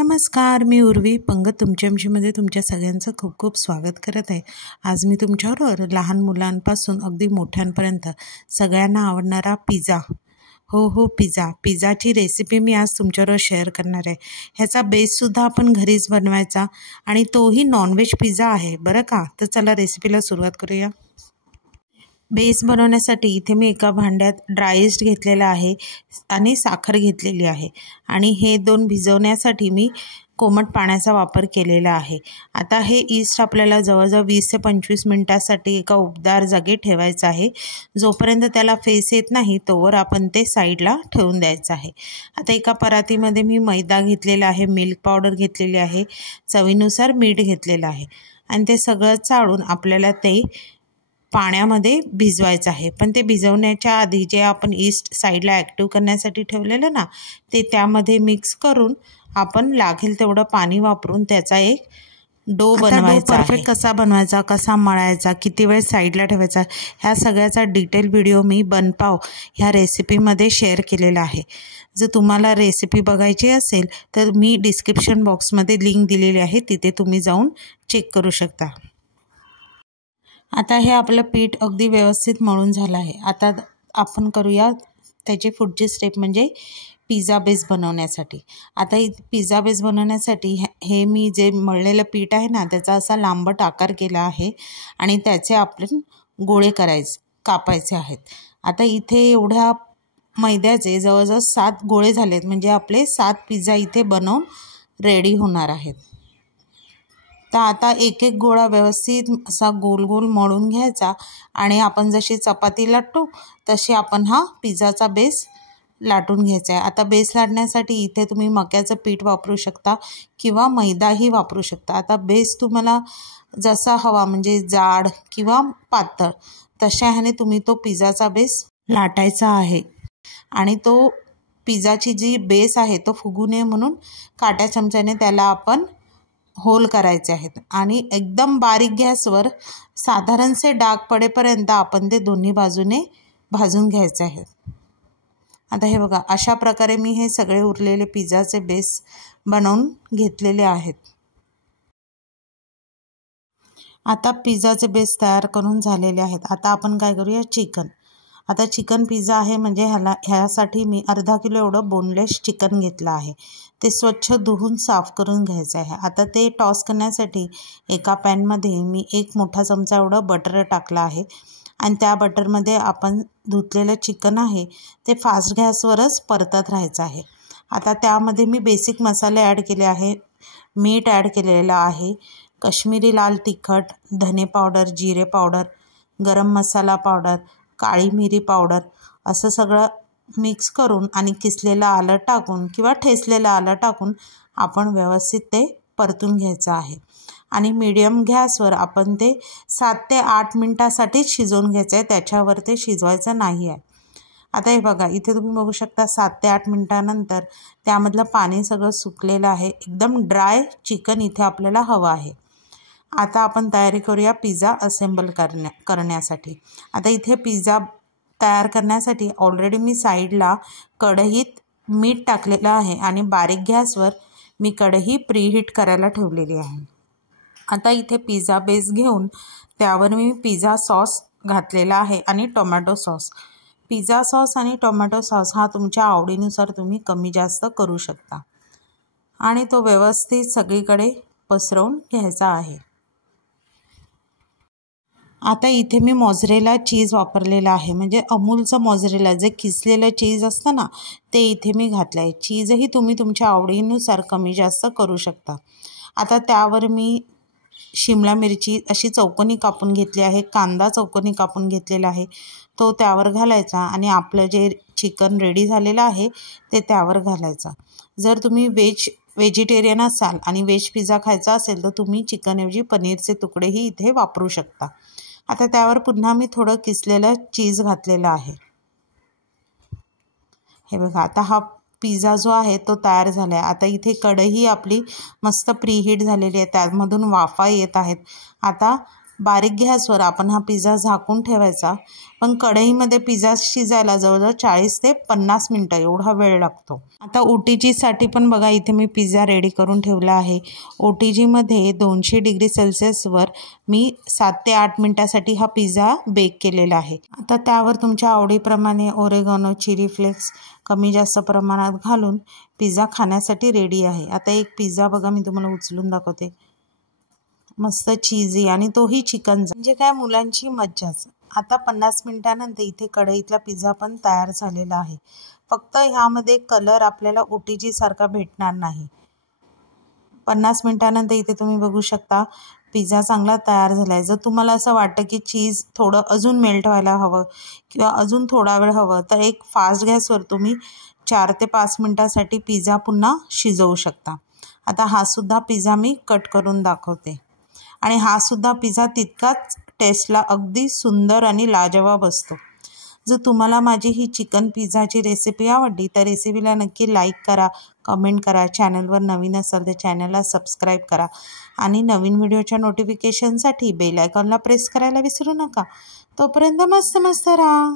नमस्कार, मी उर्वी पंगत तुमच्यामध्ये तुमच्या सगळ्यांचं खूप खूप स्वागत करत आहे। आज मी तुमच्याबरोबर लहान मुलांपासून अगदी मोठ्यांपर्यंत सगळ्यांना आवडणारा पिझ्झा पिझ्झाची रेसिपी मी आज तुमच्याबरोबर शेअर करणार आहे। ह्याचा बेससुद्धा आपण घरीच बनवायचा आणि तोही नॉनव्हेज पिझ्झा आहे बरं का। तर चला रेसिपीला सुरुवात करूया। बेस बनवण्यासाठी इथे मी एका भांड्यात ड्राय यीस्ट घेतलेला आहे आणि साखर घेतलेली आहे आणि हे दोन भिजवण्यासाठी मी कोमट पाण्याचा वापर केलेला आहे। आता हे यीस्ट आपल्याला जवळजवळ 20 ते 25 मिनिटांसाठी एका उबदार जागी ठेवायचं आहे। जोपर्यंत त्याला फेस येत नाही तोवर आपण ते साईडला ठेवून द्यायचं आहे। आता एका परातीमध्ये मी मैदा घेतलेला आहे, मिल्क पावडर घेतलेली आहे, चवीनुसार मीठ घेतलेलं आहे आणि ते सगळं चाळून आपल्याला ते पाण्यामध्ये भिजवायचं आहे। पण ते भिजवण्याच्या आधी जे आपण यीस्ट साईडला ॲक्टिव्ह करण्यासाठी ठेवलेलं ना ते त्यामध्ये मिक्स करून आपण लागेल तेवढं पाणी वापरून त्याचा एक डो बनवायचा आहे। परफेक्ट कसा बनवायचा, कसा मळायचा, किती वेळ साईडला ठेवायचा, ह्या सगळ्याचा डिटेल व्हिडिओ मी बनपाव ह्या रेसिपीमध्ये शेअर केलेला आहे। जर तुम्हाला रेसिपी बघायची असेल तर मी डिस्क्रिप्शन बॉक्समध्ये लिंक दिलेली आहे, तिथे तुम्ही जाऊन चेक करू शकता। आता हे आपलं पीठ अगदी व्यवस्थित मळून झालं आहे। आता आपण करूया त्याची पुढची स्टेप म्हणजे पिझ्झा बेस बनवण्यासाठी। आता पिझ्झा बेस बनवण्यासाठी हे मी जे मळलेलं पीठ आहे ना त्याचा असा लांबट आकार केला आहे आणि त्याचे आपण गोळे कापायचे आहेत। आता इथे एवढ्या मैद्याचे जवळजवळ 7 गोळे झालेत, म्हणजे आपले 7 पिझ्झा इथे बनवून रेडी होणार आहेत। तर आता एक एक गोळा व्यवस्थित असा गोल गोल मळून घ्यायचा आणि आपण जशी चपाती लाटतो तशी आपण हा पिझ्झाचा बेस लाटून घ्यायचा आहे। आता बेस लाटण्यासाठी इथे तुम्ही मक्याचं पीठ वापरू शकता किंवा मैदाही वापरू शकता। आता बेस तुम्हाला जसा हवा म्हणजे जाड किंवा पातळ तशा ह्याने तुम्ही तो पिझ्झाचा बेस लाटायचा आहे आणि तो पिझ्झाची जी बेस आहे तो फुगू नये म्हणून काट्या चमच्याने त्याला आपण होल करायचे आहेत आणि एकदम बारीक गॅसवर साधारणसे डाग पडेपर्यंत आपण ते दोन्ही बाजूने भाजून घ्यायचे आहेत। आता हे बघा, अशा प्रकारे मी हे सगळे उरलेले पिझ्झाचे बेस बनवून घेतलेले आहेत। आता पिझ्झाचे बेस तयार करून झालेले आहेत। आता आपण काय करूया, आता चिकन पिझ्झा आहे म्हणजे ह्यासाठी मी अर्धा किलो एवढं बोनलेस चिकन घेतलं आहे। ते स्वच्छ धुवून साफ करून घ्यायचं आहे। आता ते टॉस करण्यासाठी एका पॅनमध्ये मी 1 मोठा चमचा एवढं बटर टाकलं आहे आणि त्या बटरमध्ये आपण धुतलेलं चिकन आहे ते फास्ट गॅसवरच परतत राहायचं आहे। आता त्यामध्ये मी बेसिक मसाले ॲड केले आहे, मीठ ॲड केलेलं आहे, काश्मीरी लाल तिखट, धने पावडर, जिरे पावडर, गरम मसाला पावडर, काळी मिरी पावडर असं सगळं मिक्स करून आणि किसलेलं आलं टाकून किंवा ठेचलेलं आलं टाकून आपण व्यवस्थित ते परतून घ्यायचं आहे आणि मीडियम गॅसवर आपण ते 7 ते 8 मिनिटांसाठीच शिजवून घ्यायचं आहे, त्याच्यावर ते शिजवायचं नाही आहे। आता हे बघा, इथे तुम्ही बघू शकता 7 ते 8 मिनिटांनंतर त्यामधलं पाणी सगळं सुकलेलं आहे। एकदम ड्राय चिकन इथे आपल्याला हवं आहे। आता आपण तयारी करूया पिझ्झा असेंबल करण्यासाठी। आता इथे पिझ्झा तयार करण्यासाठी ऑलरेडी मी साईडला कढईत मीठ टाकलेलं आहे आणि बारीक गॅसवर मी कढई प्रीहीट करायला ठेवलेली आहे। आता इथे पिझ्झा बेस घेऊन त्यावर मी पिझ्झा सॉस घातलेला आहे आणि टोमॅटो सॉस। पिझ्झा सॉस आणि टोमॅटो सॉस हा तुमच्या आवडीनुसार तुम्ही कमी जास्त करू शकता आणि तो व्यवस्थित सगळीकडे पसरवून घ्यायचा आहे। आता इथे मी मोझरेला चीज वापरलेला आहे, म्हणजे अमूलचं मोझरेला जे किसलेलं चीज असतं ना ते इथे मी घातलं आहे। चीजही तुम्ही तुमच्या आवडीनुसार कमी जास्त करू शकता। आता त्यावर मी शिमला मिरची अशी चौकोनी कापून घेतली आहे, कांदा चौकोनी कापून घेतलेला आहे, तो त्यावर घालायचा आणि आपलं जे चिकन रेडी झालेलं आहे ते त्यावर घालायचा। जर तुम्ही व्हेजिटेरियन असाल आणि व्हेज पिझ्झा खायचा असेल तर तुम्ही चिकनऐवजी पनीरचे तुकडेही इथे वापरू शकता। आता त्यावर पुन्हा मी थोडं किसलेलं चीज घातलेलं आहे। हे बघा, आता हा पिझ्झा जो आहे तो तयार झाला आहे। आता इथे कढई आपली मस्त प्रीहीट झालेली आहे, त्यामधून वाफा येत आहेत। आता बारीक गॅसवर आपण हा पिझ्झा झाकून ठेवायचा, पण कढईमध्ये पिझ्झा शिजायला जवळजवळ 40 ते 50 मिनटं एवढा वेळ लागतो. आता OTGसाठी पण बघा इथे मी पिझ्झा रेडी करून ठेवला आहे. OTGमध्ये 200 डिग्री सेल्सिअसवर मी 7 ते 8 मिनटासाठी हा पिझ्झा बेक केलेला आहे. आता त्यावर तुमच्या आवडीप्रमाणे ओरेगॅनो, चिली फ्लेक्स कमी जास्त प्रमाणात घालून पिझ्झा खाण्यासाठी रेडी आहे. आता एक पिझ्झा बघा मी तुम्हाला उचलून दाखवते. मस्त चीजी आणि तोही चिकनचा, म्हणजे काय मुलांची मज्जाच. आता 50 मिनिटानंतर इथे कढईतला पिझ्झा पण तयार झालेला आहे. फक्त ह्यामध्ये कलर आपल्याला OTG सारखा भेटणार नाही. 50 मिनिटानंतर इथे तुम्ही बघू शकता पिझ्झा चांगला तयार झाला आहे. जर तुम्हाला असं वाटतं की चीज थोडं अजून मेल्ट व्हायला हवं किंवा अजून थोडा वेळ हवं, तर एक फास्ट गॅसवर तुम्ही 4 ते 5 मिनिटासाठी पिझ्झा पुन्हा शिजवू शकता. आता हा सुद्धा पिझ्झा मी कट करून दाखवते आणि हा सुद्धा पिझ्झा तितकाच टेस्टला अगदी सुंदर आणि लाजवाब असतो. जर तुम्हाला माझी ही चिकन पिझ्झाची रेसिपी आवडली तर रेसिपीला नक्की लाईक करा, कमेंट करा. चॅनलवर नवीन असाल तर चॅनलला सबस्क्राईब करा आणि नवीन व्हिडिओच्या नोटिफिकेशनसाठी बेल आयकॉनला प्रेस करायला विसरू नका. तोपर्यंत मस्त मस्त राहा.